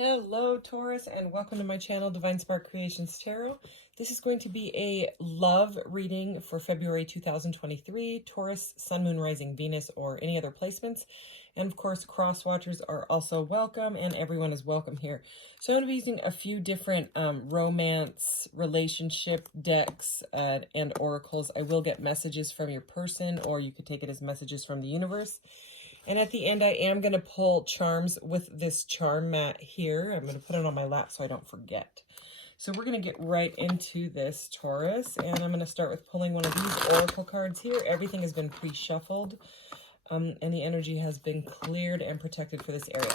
Hello, Taurus, and welcome to my channel, Divine Spark Creations Tarot. This is going to be a love reading for February 2023, Taurus, Sun, Moon, Rising, Venus, or any other placements. And of course, cross watchers are also welcome, and everyone is welcome here. So I'm going to be using a few different romance, relationship decks and oracles. I will get messages from your person, or you could take it as messages from the universe. And at the end, I am going to pull charms with this charm mat here. I'm going to put it on my lap so I don't forget. So we're going to get right into this, Taurus. And I'm going to start with pulling one of these oracle cards here. Everything has been pre-shuffled. And the energy has been cleared and protected for this area.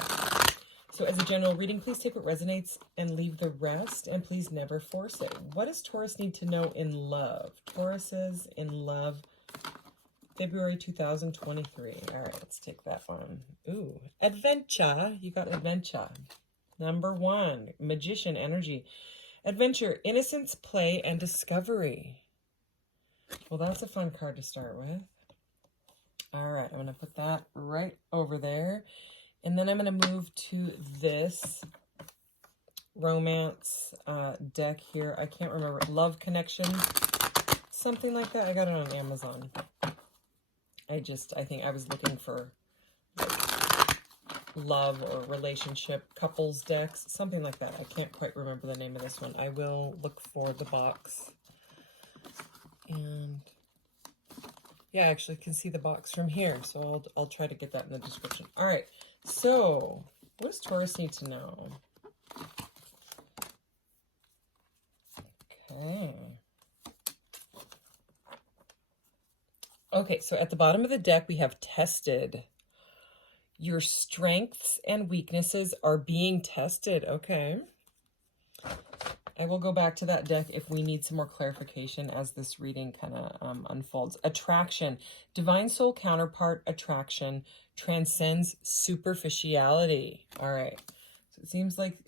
So as a general reading, please take what resonates and leave the rest. And please never force it. What does Taurus need to know in love? Tauruses in love. February 2023. All right, let's take that one. Ooh, adventure. You got adventure. Number one, magician energy. Adventure, innocence, play, and discovery. Well, that's a fun card to start with. All right, I'm going to put that right over there. And then I'm going to move to this romance deck here. I can't remember. Love Connection. Something like that. I got it on Amazon. I think I was looking for like love or relationship couples decks, something like that. I can't quite remember the name of this one. I will look for the box. And yeah, I actually can see the box from here, so I'll try to get that in the description. All right, so what does Taurus need to know? Okay. Okay, so at the bottom of the deck, we have tested. Your strengths and weaknesses are being tested. Okay. I will go back to that deck if we need some more clarification as this reading kind of unfolds. Attraction. Divine soul counterpart attraction transcends superficiality. All right. So it seems like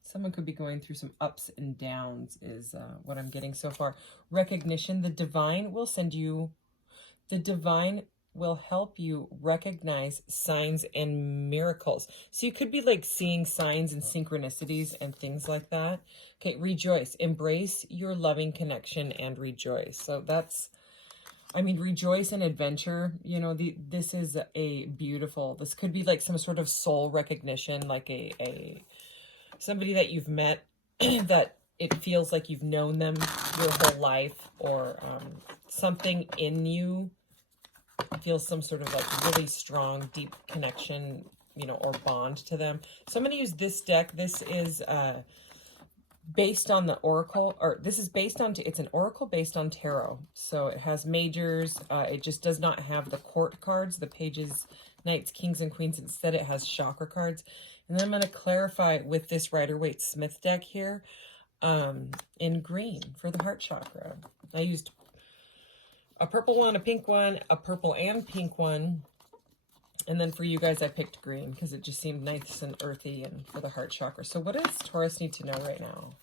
someone could be going through some ups and downs is what I'm getting so far. Recognition. The divine will help you recognize signs and miracles. So you could be like seeing signs and synchronicities and things like that. Okay, rejoice. Embrace your loving connection and rejoice. So that's, I mean, rejoice and adventure. You know, this is a beautiful, this could be like some sort of soul recognition, like somebody that you've met that it feels like you've known them your whole life, or something in you feels some sort of like really strong, deep connection, you know, or bond to them. So I'm going to use this deck. This is based on the oracle, or this is based on, it's an oracle based on tarot. So it has majors. It just does not have the court cards, the pages, knights, kings, and queens. Instead, it has chakra cards. And then I'm going to clarify with this Rider-Waite-Smith deck here in green for the heart chakra. I used a purple one, a pink one, a purple and pink one. And then for you guys, I picked green because it just seemed nice and earthy and for the heart chakra. So what does Taurus need to know right now?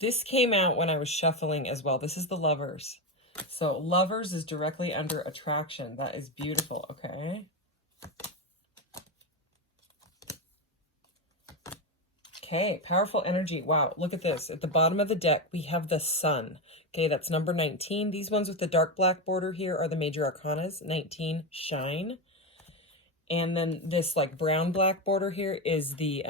This came out when I was shuffling as well. This is the Lovers. So Lovers is directly under attraction. That is beautiful. Okay. Okay, powerful energy. Wow, look at this. At the bottom of the deck, we have the Sun. Okay, that's number 19. These ones with the dark black border here are the major arcanas. 19, shine. And then this like brown black border here is the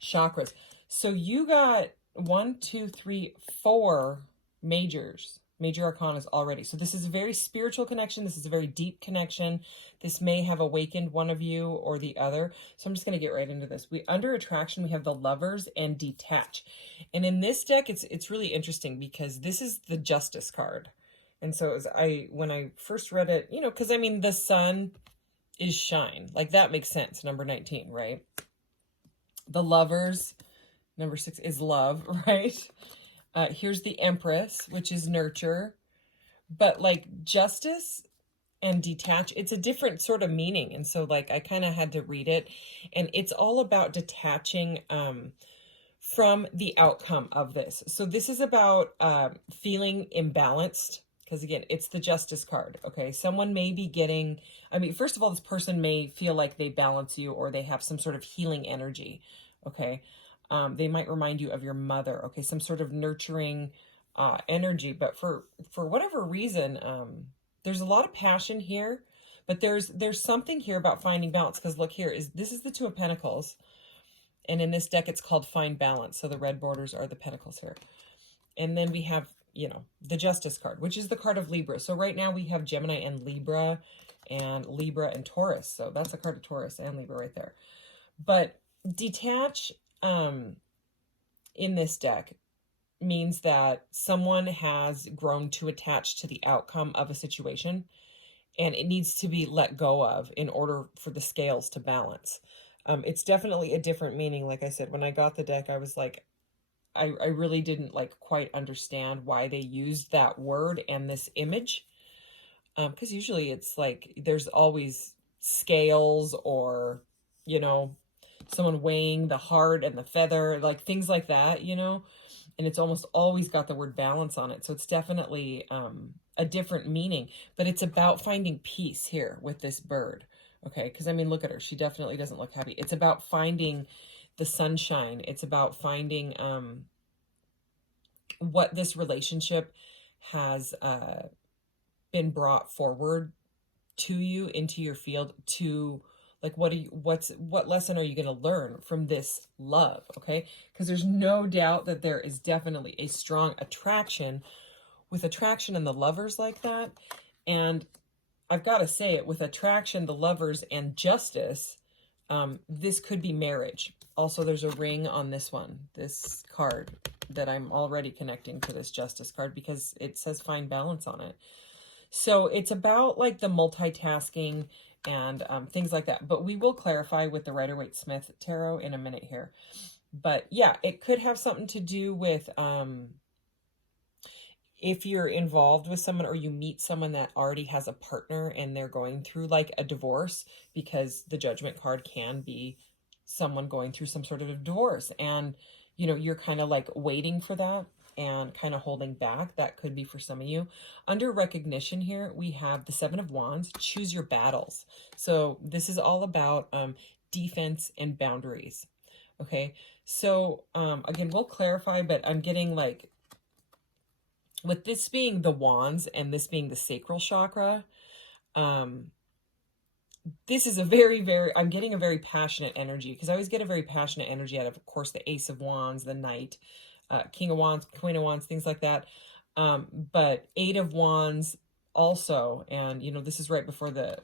chakras. So you got 1, 2, 3, 4 major arcanas already. So this is a very spiritual connection. This is a very deep connection. This may have awakened one of you or the other. So I'm just going to get right into this. Under attraction, we have the Lovers and detach. And in this deck, it's really interesting because this is the Justice card. And so when I first read it, you know, because I mean, the Sun is shine. Like that makes sense. Number 19, right? The Lovers, number 6 is love, right? Here's the Empress, which is nurture. But like justice and detach, it's a different sort of meaning. And so like I kind of had to read it. And it's all about detaching from the outcome of this. So this is about feeling imbalanced Because again, it's the Justice card, okay? Someone may be getting, I mean, first of all, this person may feel like they balance you or they have some sort of healing energy, okay? They might remind you of your mother, okay? Some sort of nurturing energy, but for whatever reason, there's a lot of passion here, but there's something here about finding balance, because look here, this is the Two of Pentacles, and in this deck, it's called Find Balance, so the red borders are the pentacles here. And then we have, you know, the Justice card, which is the card of Libra. So right now we have Gemini and Libra and Taurus. So that's a card of Taurus and Libra right there. But detach in this deck means that someone has grown too attached to the outcome of a situation, and it needs to be let go of in order for the scales to balance. It's definitely a different meaning. Like I said, when I got the deck, I was like, I really didn't like quite understand why they used that word and this image. Because usually it's like there's always scales, or, you know, someone weighing the heart and the feather, like things like that, you know, and it's almost always got the word balance on it. So it's definitely a different meaning, but it's about finding peace here with this bird. Okay. Because I mean, look at her. She definitely doesn't look happy. It's about finding the sunshine. It's about finding what this relationship has been brought forward to you into your field, to like, what lesson are you going to learn from this love? Okay. Because there's no doubt that there is definitely a strong attraction, with attraction and the lovers like that. And I've got to say it, with attraction, the lovers, and justice, this could be marriage. Also, there's a ring on this one, this card, that I'm already connecting to this Justice card because it says find balance on it. So it's about like the multitasking and things like that. But we will clarify with the Rider-Waite-Smith Tarot in a minute here. But yeah, it could have something to do with if you're involved with someone, or you meet someone that already has a partner and they're going through like a divorce, because the Judgment card can be someone going through some sort of a divorce, and you know, you're kind of like waiting for that and kind of holding back. That could be for some of you. Under recognition here, we have the Seven of Wands. Choose your battles. So this is all about defense and boundaries. Okay, so again, we'll clarify, but I'm getting like, with this being the wands and this being the sacral chakra, this is a very, very, I'm getting a very passionate energy, because I always get a very passionate energy out of course, the Ace of Wands, the Knight, King of Wands, Queen of Wands, things like that. But Eight of Wands also, and you know, this is right before the,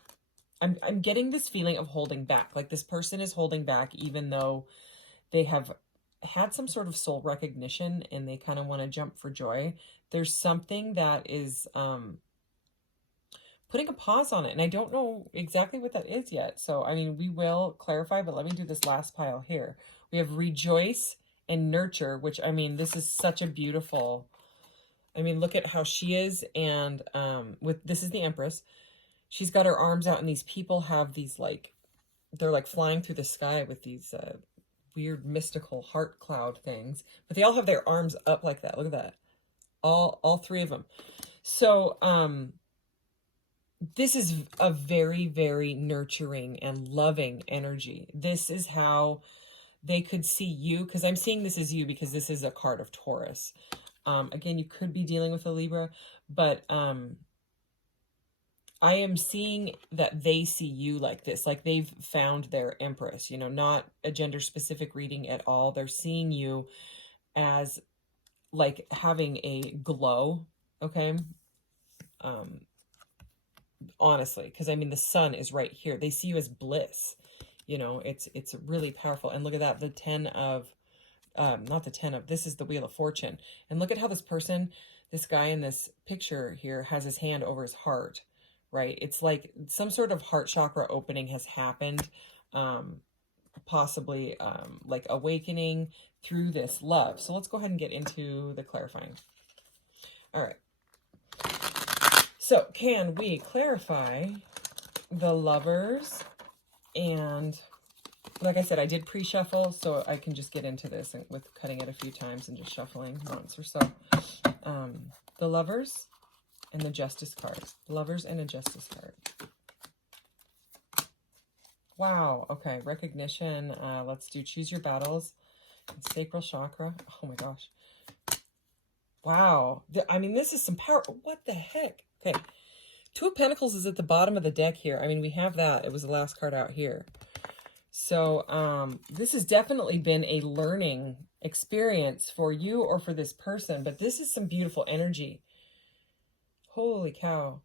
I'm getting this feeling of holding back. Like this person is holding back, even though they have had some sort of soul recognition and they kind of want to jump for joy. There's something that is putting a pause on it, and I don't know exactly what that is yet. So, I mean, we will clarify, but let me do this last pile here. We have rejoice and nurture, which, I mean, this is such a beautiful, I mean, look at how she is. And this is the Empress. She's got her arms out, and these people have these like, they're like flying through the sky with these weird mystical heart cloud things, but they all have their arms up like that. Look at that. All three of them. So, this is a very, very nurturing and loving energy. This is how they could see you, because I'm seeing this as you, because this is a card of Taurus. Again, you could be dealing with a Libra, but I am seeing that they see you like this, like they've found their Empress, you know, not a gender specific reading at all. They're seeing you as like having a glow. Okay. Honestly, because I mean, the sun is right here. They see you as bliss. You know, it's really powerful. And look at that. The 10 of, not the 10 of, this is the Wheel of Fortune. And look at how this person, this guy in this picture here has his hand over his heart. Right? It's like some sort of heart chakra opening has happened, possibly like awakening through this love. So let's go ahead and get into the clarifying. All right. So can we clarify the lovers? And like I said, I did pre-shuffle, so I can just get into this with cutting it a few times and just shuffling once or so. The lovers, and the Justice card. Lovers and a Justice card. Wow. Okay. Recognition. Let's do choose your battles. And sacral chakra. Oh my gosh. Wow. I mean, this is some power. What the heck? Okay. Two of Pentacles is at the bottom of the deck here. I mean, we have that. It was the last card out here. So this has definitely been a learning experience for you or for this person. But this is some beautiful energy. Holy cow.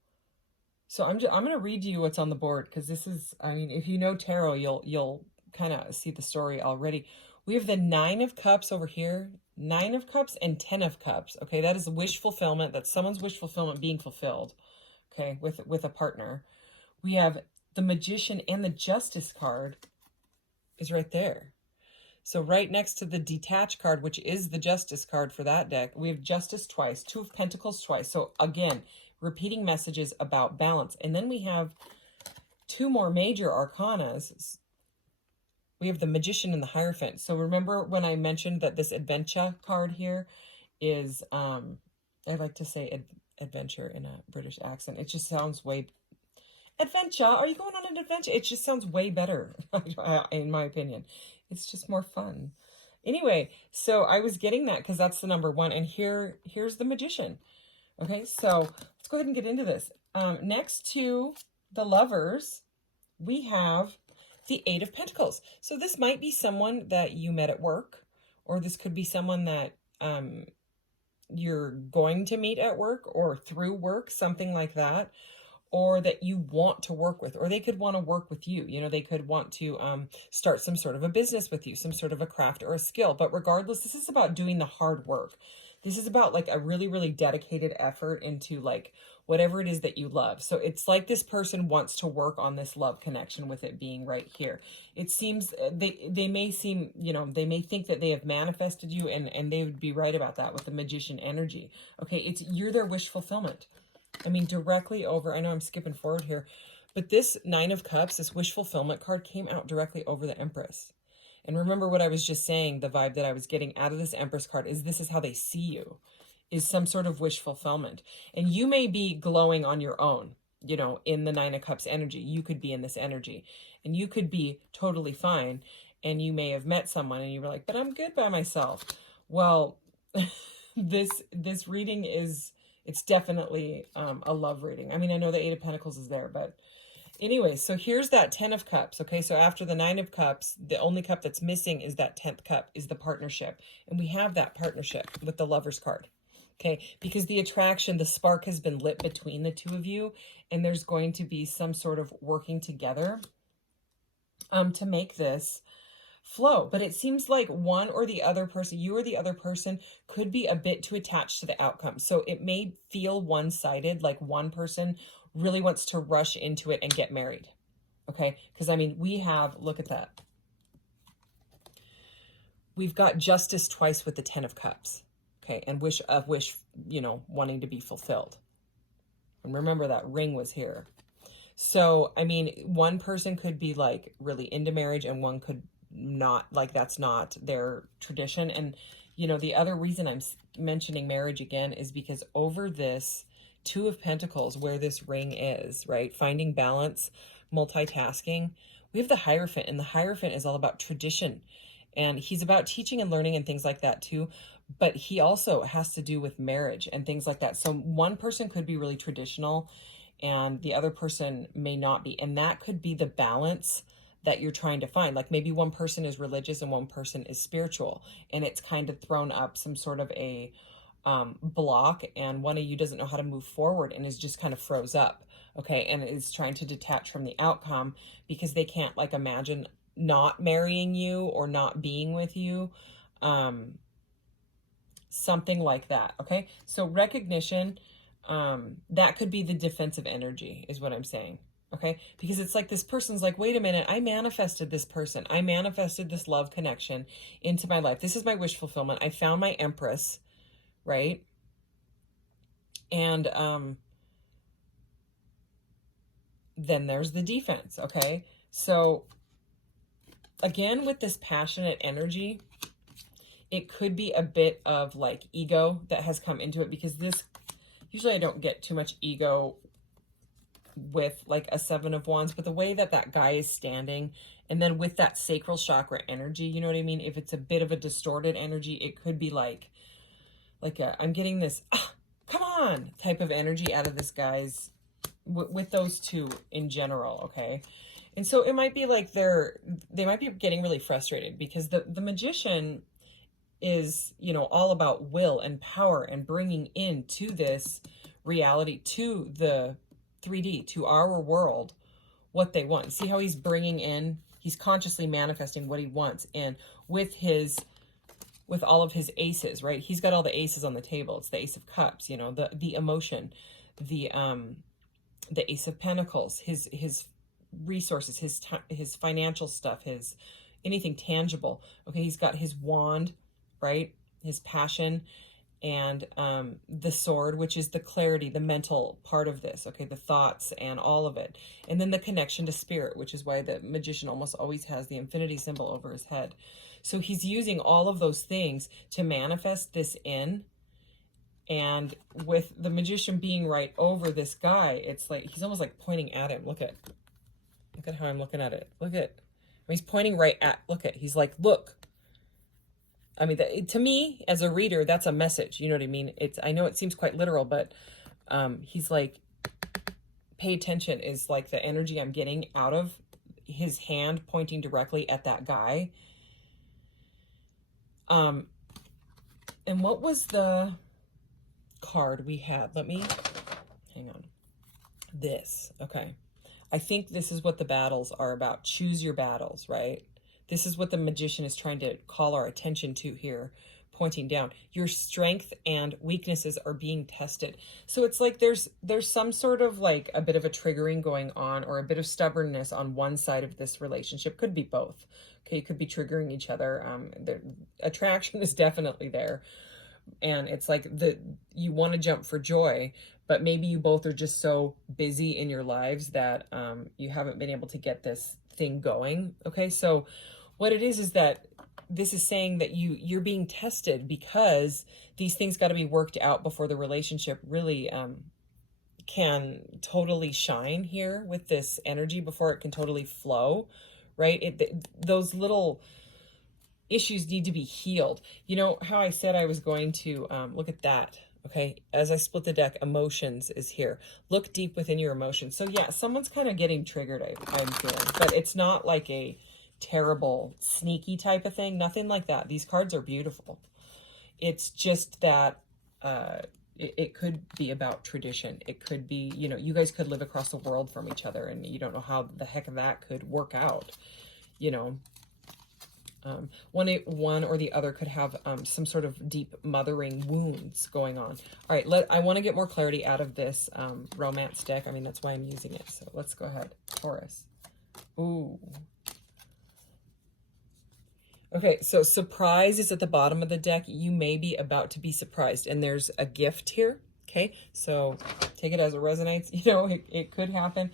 So I'm going to read you what's on the board, because this is, I mean, if you know tarot, you'll kind of see the story already. We have the 9 of Cups over here, 9 of Cups and 10 of Cups. Okay, that is wish fulfillment. That's someone's wish fulfillment being fulfilled. Okay, with a partner. We have the Magician, and the Justice card is right there. So right next to the Detached card, which is the Justice card for that deck, we have Justice twice, 2 of Pentacles twice. So again, repeating messages about balance. And then we have 2 more major arcanas. We have the Magician and the Hierophant. So remember when I mentioned that this Adventure card here is, I like to say adventure in a British accent. It just sounds way... Adventure? Are you going on an adventure? It just sounds way better, in my opinion. It's just more fun. Anyway, so I was getting that because that's the number 1. And here's the Magician. Okay, so let's go ahead and get into this. Next to the Lovers, we have the 8 of Pentacles. So this might be someone that you met at work, or this could be someone that you're going to meet at work or through work, something like that, or that you want to work with, or they could want to work with you. You know, they could want to start some sort of a business with you, some sort of a craft or a skill. But regardless, this is about doing the hard work. This is about like a really, really dedicated effort into like whatever it is that you love. So it's like this person wants to work on this love connection, with it being right here. It seems they may seem, you know, they may think that they have manifested you, and they would be right about that with the Magician energy. Okay, you're their wish fulfillment. I mean, directly over, I know I'm skipping forward here, but this 9 of Cups, this wish fulfillment card, came out directly over the Empress. And remember what I was just saying, the vibe that I was getting out of this Empress card is this is how they see you, is some sort of wish fulfillment. And you may be glowing on your own, you know, in the 9 of Cups energy. You could be in this energy, and you could be totally fine. And you may have met someone and you were like, but I'm good by myself. Well, this reading is, it's definitely a love reading. I mean, I know the 8 of Pentacles is there, but anyway, so here's that 10 of Cups. Okay, so after the 9 of Cups, the only cup that's missing is that 10th cup, is the partnership. And we have that partnership with the Lovers card. Okay, because the attraction, the spark has been lit between the two of you, and there's going to be some sort of working together to make this flow. But it seems like one or the other person, you or the other person, could be a bit too attached to the outcome. So it may feel one-sided, like one person really wants to rush into it and get married. Okay, because I mean, we have, look at that. We've got Justice twice with the 10 of Cups. Okay, and wish, you know, wanting to be fulfilled. And remember that ring was here. So, I mean, one person could be like really into marriage, and one could not, like that's not their tradition. And, you know, the other reason I'm mentioning marriage again is because over this 2 of Pentacles, where this ring is, right? Finding balance, multitasking. We have the Hierophant, and the Hierophant is all about tradition. And he's about teaching and learning and things like that too. But he also has to do with marriage and things like that. So one person could be really traditional and the other person may not be. And that could be the balance that you're trying to find. Like maybe one person is religious and one person is spiritual. And it's kind of thrown up some sort of a block. And one of you doesn't know how to move forward and is just kind of froze up. Okay. And is trying to detach from the outcome because they can't like imagine not marrying you or not being with you. Something like that. Okay. So recognition, that could be the defensive energy is what I'm saying. Okay. Because it's like this person's like, wait a minute, I manifested this person. I manifested this love connection into my life. This is my wish fulfillment. I found my Empress, right? And then there's the defense. Okay. So again, with this passionate energy, it could be a bit of like ego that has come into it because this, usually I don't get too much ego with like a 7 of Wands, but the way that that guy is standing, and then with that sacral chakra energy, you know what I mean? If it's a bit of a distorted energy, it could be like I'm getting this, come on, type of energy out of this guy's, with those two in general, okay? And so it might be like they might be getting really frustrated because the magician is, you know, all about will and power and bringing into this reality, to the 3D, to our world, what they want. See how he's bringing in, he's consciously manifesting what he wants. And with all of his aces, right? He's got all the aces on the table. It's the Ace of Cups, you know, the emotion, the Ace of Pentacles, his resources, his financial stuff, his anything tangible. Okay, he's got his wand, right? His passion, and the sword, which is the clarity, the mental part of this, okay, the thoughts and all of it. And then the connection to spirit, which is why the magician almost always has the infinity symbol over his head. So he's using all of those things to manifest this in. And with the magician being right over this guy, it's like he's almost like pointing at him. Look at how I'm looking at it. Look at, he's pointing right at, he's like, look. I mean, to me, as a reader, that's a message. You know what I mean? I know it seems quite literal, but he's like, pay attention, is like the energy I'm getting out of his hand pointing directly at that guy. And what was the card we had? Hang on. This, okay. I think this is what the battles are about. Choose your battles, right? This is what the magician is trying to call our attention to here, pointing down. Your strength and weaknesses are being tested. So it's like there's some sort of like a bit of a triggering going on, or a bit of stubbornness on one side of this relationship. Could be both. Okay, you could be triggering each other. The attraction is definitely there. And it's like you want to jump for joy, but maybe you both are just so busy in your lives that you haven't been able to get this thing going. Okay, so what it is that this is saying that you're being tested, because these things got to be worked out before the relationship really can totally shine here with this energy, before it can totally flow, right? Those little issues need to be healed. You know how I said I was going to look at that, okay? As I split the deck, emotions is here. Look deep within your emotions. So yeah, someone's kind of getting triggered, I'm feeling, but it's not like a terrible, sneaky type of thing. Nothing like that. These cards are beautiful. It's just that it could be about tradition. It could be, you know, you guys could live across the world from each other, and you don't know how the heck that could work out, you know. One or the other could have some sort of deep mothering wounds going on. All right, I want to get more clarity out of this romance deck. I mean, that's why I'm using it. So let's go ahead. Taurus. Ooh. Okay, so surprise is at the bottom of the deck. You may be about to be surprised, and there's a gift here. Okay, so take it as it resonates. You know, it could happen.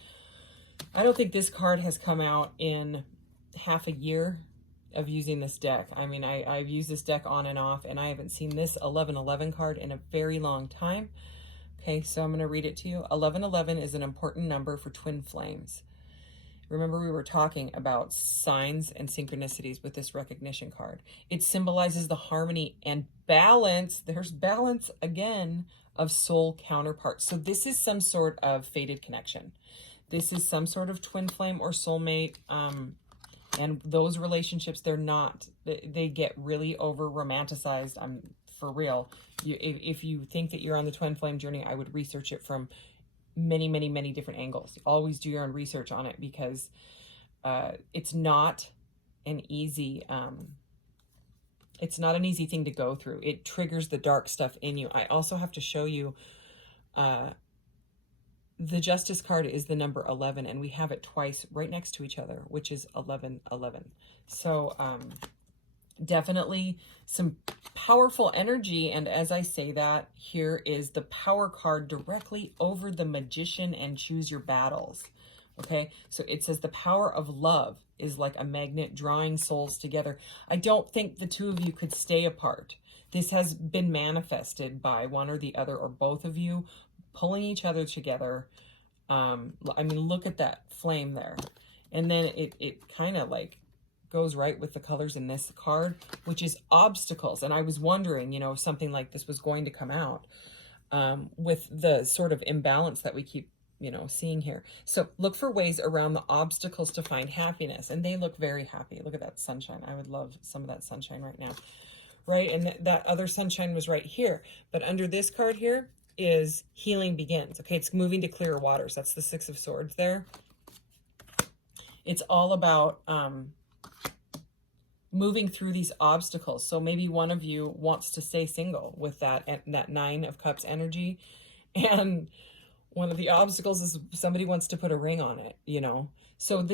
I don't think this card has come out in half a year of using this deck. I mean, I've used this deck on and off, and I haven't seen this 1111 card in a very long time. Okay, so I'm going to read it to you. 1111 is an important number for twin flames. Remember, we were talking about signs and synchronicities with this recognition card. It symbolizes the harmony and balance. There's balance again of soul counterparts. So this is some sort of fated connection. This is some sort of twin flame or soulmate. And those relationships, they get really over romanticized. For real. If you think that you're on the twin flame journey, I would research it from many, many, many different angles. Always do your own research on it, because it's not an easy thing to go through. It triggers the dark stuff in you. I also have to show you the Justice card is the number 11, and we have it twice right next to each other, which is 1111. So definitely some powerful energy. And as I say that, here is the Power card directly over the Magician and Choose Your Battles. Okay, so it says the power of love is like a magnet drawing souls together. I don't think the two of you could stay apart. This has been manifested by one or the other or both of you, pulling each other together. I mean, look at that flame there. And then it kind of like goes right with the colors in this card, which is obstacles. And I was wondering, you know, if something like this was going to come out with the sort of imbalance that we keep, you know, seeing here. So look for ways around the obstacles to find happiness. And they look very happy. Look at that sunshine. I would love some of that sunshine right now. Right? And that other sunshine was right here. But under this card here is healing begins. Okay, it's moving to clearer waters. That's the Six of Swords there. It's all about moving through these obstacles. So maybe one of you wants to stay single with that Nine of Cups energy. And one of the obstacles is somebody wants to put a ring on it, you know. So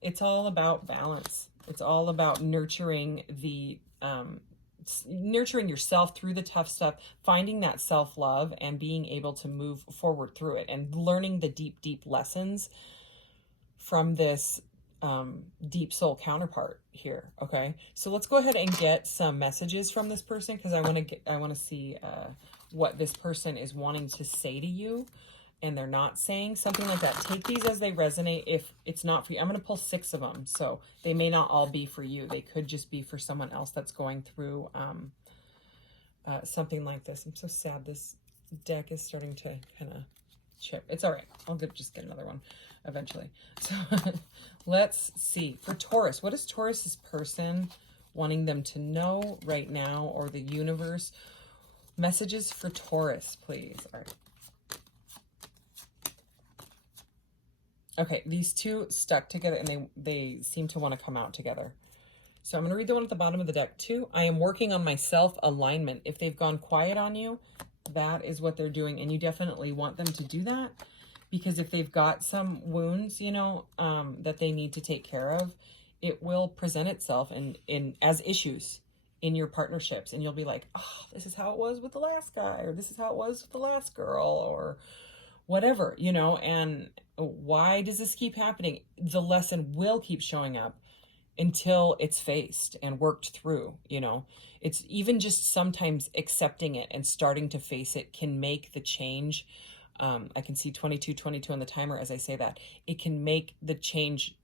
it's all about balance. It's all about nurturing nurturing yourself through the tough stuff, finding that self-love and being able to move forward through it and learning the deep, deep lessons from this deep soul counterpart here. Okay, so let's go ahead and get some messages from this person, because I want to see what this person is wanting to say to you and they're not saying. Something like that. Take these as they resonate. If it's not for you, I'm going to pull 6 of them, so they may not all be for you. They could just be for someone else that's going through something like this. I'm so sad this deck is starting to kind of chip. It's all right. I'll just get another one eventually. So let's see. For Taurus, what is Taurus's person wanting them to know right now, or the universe? Messages for Taurus, please. All right. Okay, these two stuck together and they seem to want to come out together. So I'm going to read the one at the bottom of the deck too. I am working on my self-alignment. If they've gone quiet on you, that is what they're doing. And you definitely want them to do that, because if they've got some wounds, you know, that they need to take care of, it will present itself as issues in your partnerships. And you'll be like, oh, this is how it was with the last guy, or this is how it was with the last girl, or whatever, you know. And why does this keep happening? The lesson will keep showing up until it's faced and worked through, you know. It's even just sometimes accepting it and starting to face it can make the change. I can see 22 on the timer as I say that. It can make the change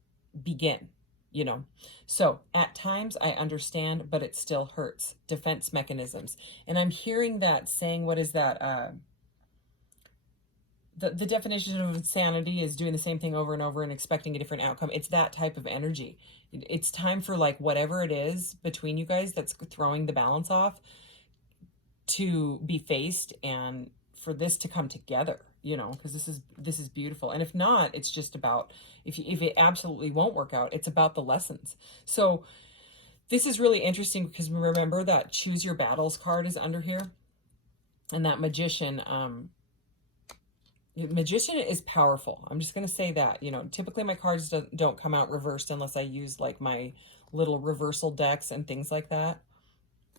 begin, you know. So at times I understand, but it still hurts. Defense mechanisms. And I'm hearing that saying, what is that? The definition of insanity is doing the same thing over and over and expecting a different outcome. It's that type of energy. It's time for, like, whatever it is between you guys that's throwing the balance off to be faced, and for this to come together, you know, because this is beautiful. And if not, it's just about, if it absolutely won't work out, it's about the lessons. So this is really interesting, because remember that Choose Your Battles card is under here, and that Magician is powerful. I'm just going to say that, you know, typically my cards don't come out reversed unless I use like my little reversal decks and things like that.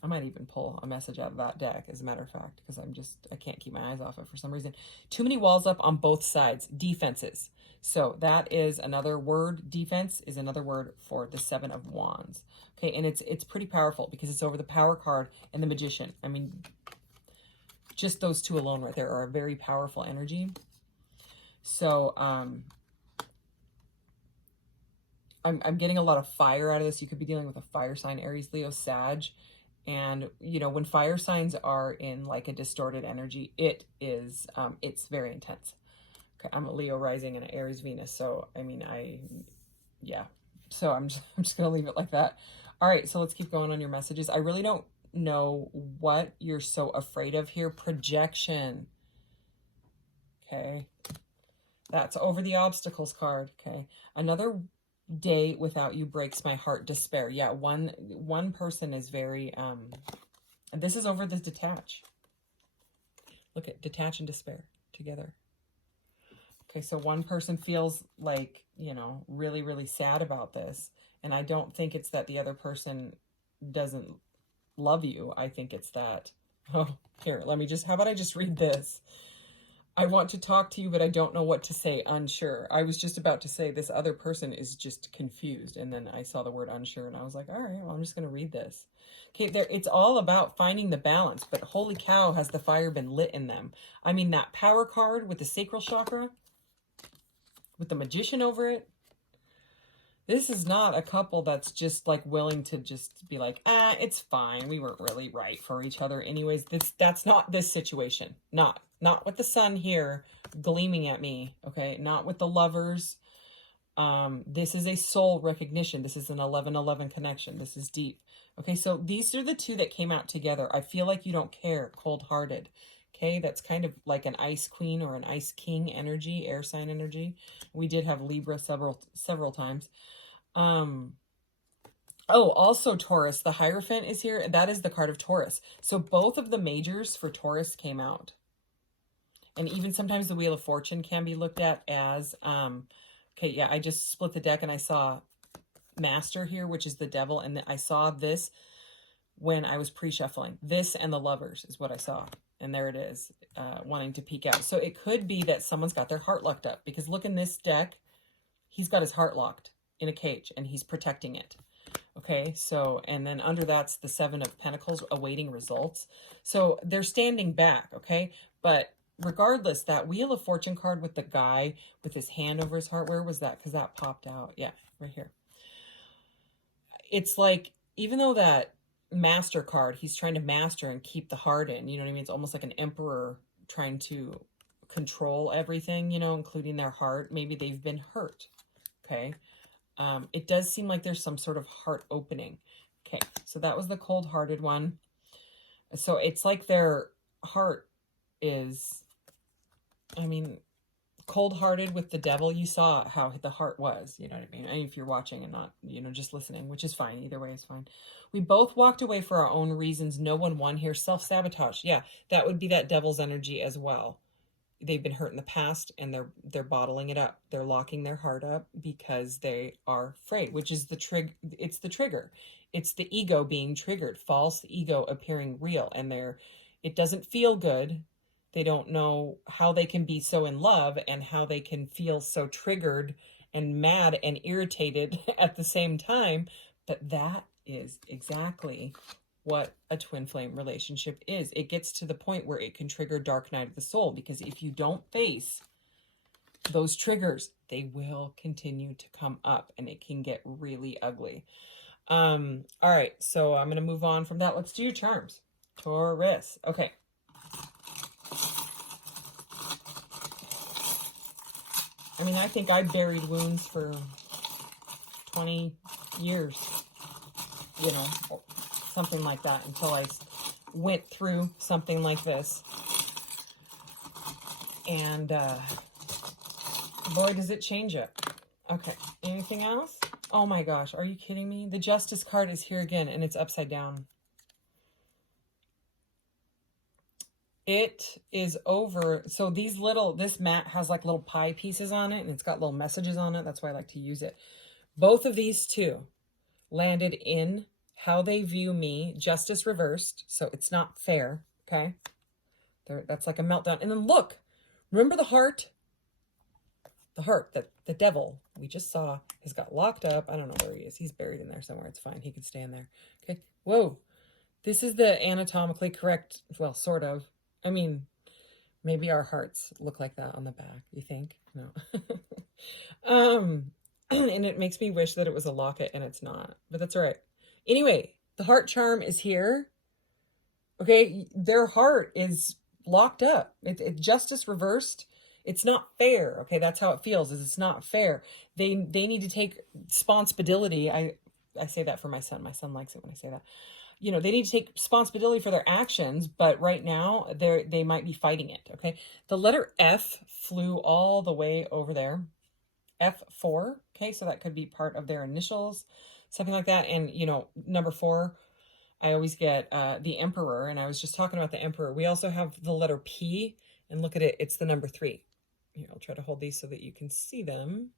I might even pull a message out of that deck, as a matter of fact, because I can't keep my eyes off it for some reason. Too many walls up on both sides. Defenses. So that is another word. Defense is another word for the 7 of Wands. Okay, and it's pretty powerful because it's over the Power card and the Magician. I mean, just those two alone right there are a very powerful energy. So I'm getting a lot of fire out of this. You could be dealing with a fire sign, Aries, Leo, Sag. And, you know, when fire signs are in like a distorted energy, it is, it's very intense. Okay, I'm a Leo rising and an Aries Venus. So, I mean, yeah. So I'm just going to leave it like that. All right, so let's keep going on your messages. I really don't know what you're so afraid of here. Projection. Okay. That's over the obstacles card. Okay. Another day without you breaks my heart. Despair. Yeah, one person is very this is over the detach. Look at detach and despair together. Okay, so one person feels like, you know, really, really sad about this. And I don't think it's that the other person doesn't love you. I think it's that, oh, here, how about I just read this? I want to talk to you, but I don't know what to say. Unsure. I was just about to say this other person is just confused. And then I saw the word unsure and I was like, all right, well, I'm just going to read this. Okay, there, it's all about finding the balance, but holy cow, has the fire been lit in them. I mean, that power card with the sacral chakra, with the magician over it. This is not a couple that's just like willing to just be like, it's fine. We weren't really right for each other anyways. That's not this situation. Not with the sun here gleaming at me, okay? Not with the lovers. This is a soul recognition. This is an 11-11 connection. This is deep. Okay, so these are the two that came out together. I feel like you don't care, cold-hearted. Okay, that's kind of like an ice queen or an ice king energy, air sign energy. We did have Libra several times. Oh, also Taurus, the Hierophant is here. That is the card of Taurus. So both of the majors for Taurus came out. And even sometimes the Wheel of Fortune can be looked at as, okay, yeah, I just split the deck and I saw Master here, which is the devil. And I saw this when I was pre-shuffling. This and the Lovers is what I saw. And there it is, wanting to peek out. So it could be that someone's got their heart locked up. Because look in this deck, he's got his heart locked in a cage and he's protecting it. Okay, so, and then under that's the Seven of Pentacles awaiting results. So they're standing back, okay? But regardless, that Wheel of Fortune card with the guy with his hand over his heart, where was that? Because that popped out. Yeah, right here. It's like, even though that Master card, he's trying to master and keep the heart in, you know what I mean? It's almost like an emperor trying to control everything, you know, including their heart. Maybe they've been hurt, okay? It does seem like there's some sort of heart opening. Okay, so that was the cold-hearted one. So it's like their heart is, I mean, cold-hearted with the devil. You saw how the heart was, you know what I mean? And if you're watching and not, you know, just listening, which is fine. Either way is fine. We both walked away for our own reasons. No one won here. Self-sabotage. Yeah, that would be that devil's energy as well. They've been hurt in the past and they're bottling it up. They're locking their heart up because they are afraid, which is the it's the trigger. It's the ego being triggered, false ego appearing real, and it doesn't feel good. They don't know how they can be so in love and how they can feel so triggered and mad and irritated at the same time. But that is exactly what a twin flame relationship is. It gets to the point where it can trigger dark night of the soul, because if you don't face those triggers, they will continue to come up and it can get really ugly. All right, so I'm going to move on from that. Let's do your charms. Taurus. Okay. I mean, I think I buried wounds for 20 years, you know, something like that, until I went through something like this. And boy, does it change it. Okay, anything else? Oh my gosh, are you kidding me? The Justice card is here again, and it's upside down. It is over. So this mat has like little pie pieces on it, and it's got little messages on it. That's why I like to use it. Both of these two landed in how they view me, justice reversed. So it's not fair, okay? That's like a meltdown. And then look, remember the heart? The heart that the devil we just saw has got locked up. I don't know where he is. He's buried in there somewhere. It's fine. He can stay in there. Okay. Whoa. This is the anatomically correct, well, sort of. I mean, maybe our hearts look like that on the back. You think? No. And it makes me wish that it was a locket, and it's not. But that's all right. Anyway, the heart charm is here. Okay, their heart is locked up. It's justice reversed. It's not fair. Okay, that's how it feels. It's not fair. They need to take responsibility. I say that for my son. My son likes it when I say that. You know, they need to take responsibility for their actions, but right now they might be fighting it. Okay, the letter F flew all the way over there. F4. Okay, so that could be part of their initials, something like that. And you know, number 4. I always get the Emperor, and I was just talking about the Emperor. We also have the letter P, and look at it. It's the number 3. Here, I'll try to hold these so that you can see them.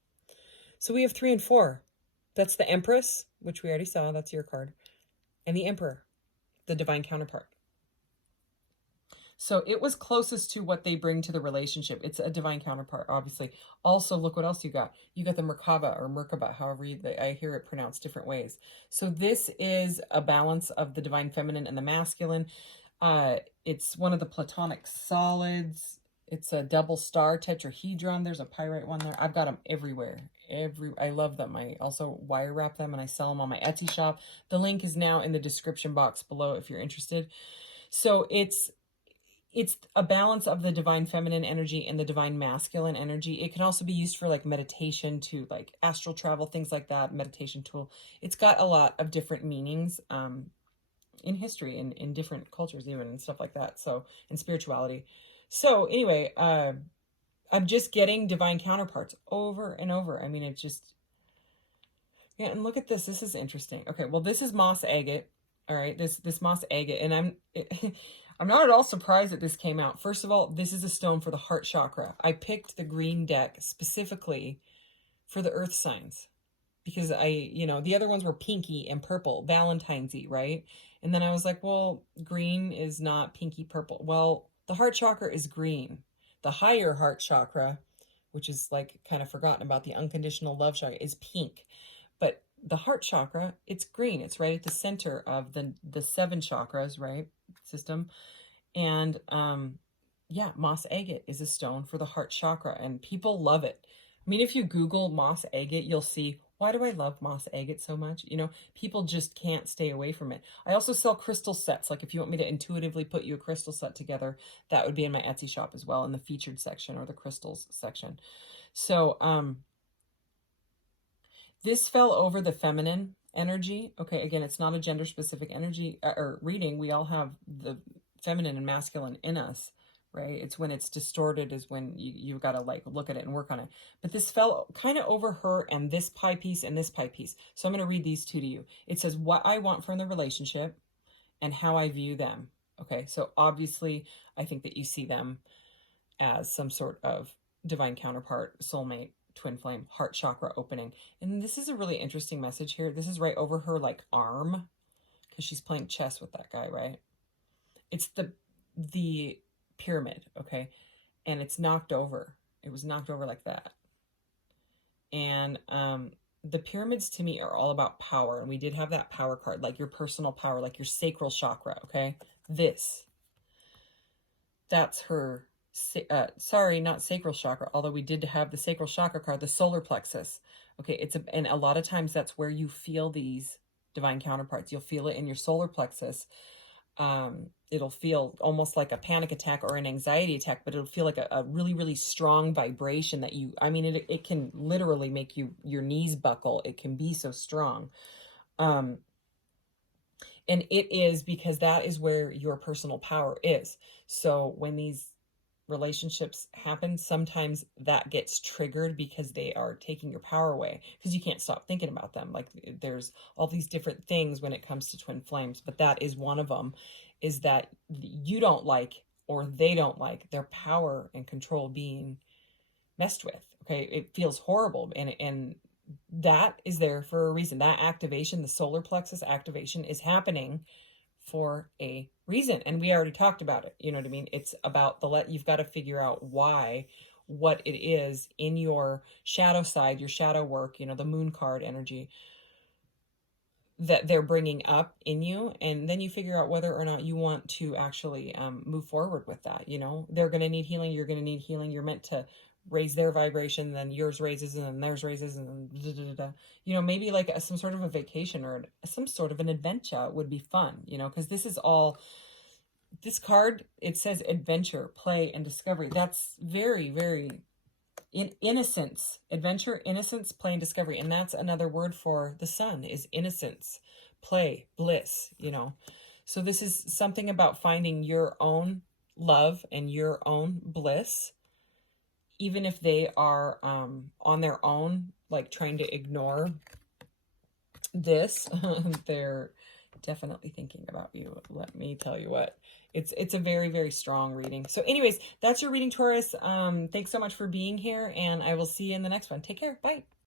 So we have 3 and 4. That's the Empress, which we already saw. That's your card. And the Emperor, the divine counterpart. So it was closest to what they bring to the relationship. It's a divine counterpart, obviously. Also, look what else you got. You got the Merkaba or Merkaba, however I hear it pronounced different ways. So this is a balance of the divine feminine and the masculine. It's one of the platonic solids. It's a double star tetrahedron. There's a pyrite one there. I've got them everywhere. I love them. I also wire wrap them and I sell them on my Etsy shop. The link is now in the description box below if you're interested. So it's a balance of the divine feminine energy and the divine masculine energy. It can also be used for like meditation, to like astral travel, things like that, meditation tool. It's got a lot of different meanings in history and in different cultures even and stuff like that. So, and spirituality. So anyway, I'm just getting divine counterparts over and over. I mean, it just, yeah, and look at this. This is interesting. Okay, well, this is moss agate. All right, this moss agate, and I'm not at all surprised that this came out. First of all, this is a stone for the heart chakra. I picked the green deck specifically for the earth signs because the other ones were pinky and purple, Valentine's-y, right? And then I was like, well, green is not pinky purple. Well, the heart chakra is green. The higher heart chakra, which is like kind of forgotten about, the unconditional love chakra, is pink. But the heart chakra, it's green. It's right at the center of the 7 chakras, right, system. And yeah, moss agate is a stone for the heart chakra, and people love it. I mean, if you Google moss agate, you'll see, why do I love moss agate so much? People just can't stay away from it. I also sell crystal sets. Like if you want me to intuitively put you a crystal set together, that would be in my Etsy shop as well, in the featured section or the crystals section. So this fell over the feminine energy. Okay, again, it's not a gender specific energy or reading. We all have the feminine and masculine in us, right? It's when it's distorted is when you've got to like look at it and work on it. But this fell kind of over her and this pie piece and this pie piece. So I'm going to read these two to you. It says what I want from the relationship and how I view them. Okay, so obviously I think that you see them as some sort of divine counterpart, soulmate, twin flame, heart chakra opening. And this is a really interesting message here. This is right over her like arm, because she's playing chess with that guy, right? It's the pyramid, okay? And it's knocked over. It was knocked over like that. And the pyramids to me are all about power. And we did have that power card, like your personal power, like your sacral chakra, okay? That's her, sorry, not sacral chakra, although we did have the sacral chakra card, the solar plexus. Okay, and a lot of times that's where you feel these divine counterparts. You'll feel it in your solar plexus. It'll feel almost like a panic attack or an anxiety attack, but it'll feel like a really, really strong vibration that it can literally make your knees buckle. It can be so strong. And it is because that is where your personal power is. So when these relationships happen, sometimes that gets triggered because they are taking your power away, because you can't stop thinking about them. Like there's all these different things when it comes to twin flames, but that is one of them, is that you don't like, or they don't like, their power and control being messed with. Okay, it feels horrible, and that is there for a reason. That activation, the solar plexus activation, is happening for a reason, and we already talked about it. You know what I mean? It's about you've got to figure out why, what it is in your shadow side, your shadow work, the moon card energy that they're bringing up in you, and then you figure out whether or not you want to actually move forward with that. They're going to need healing, you're going to need healing, you're meant to raise their vibration, then yours raises, and then theirs raises, and then maybe like some sort of a vacation or some sort of an adventure would be fun, because this card, it says adventure, play, and discovery. That's very, very innocence, adventure, innocence, play, and discovery. And that's another word for the sun, is innocence, play, bliss, So this is something about finding your own love and your own bliss, even if they are on their own, like trying to ignore this. They're definitely thinking about you. Let me tell you what. It's a very, very strong reading. So anyways, that's your reading, Taurus. Thanks so much for being here, and I will see you in the next one. Take care. Bye.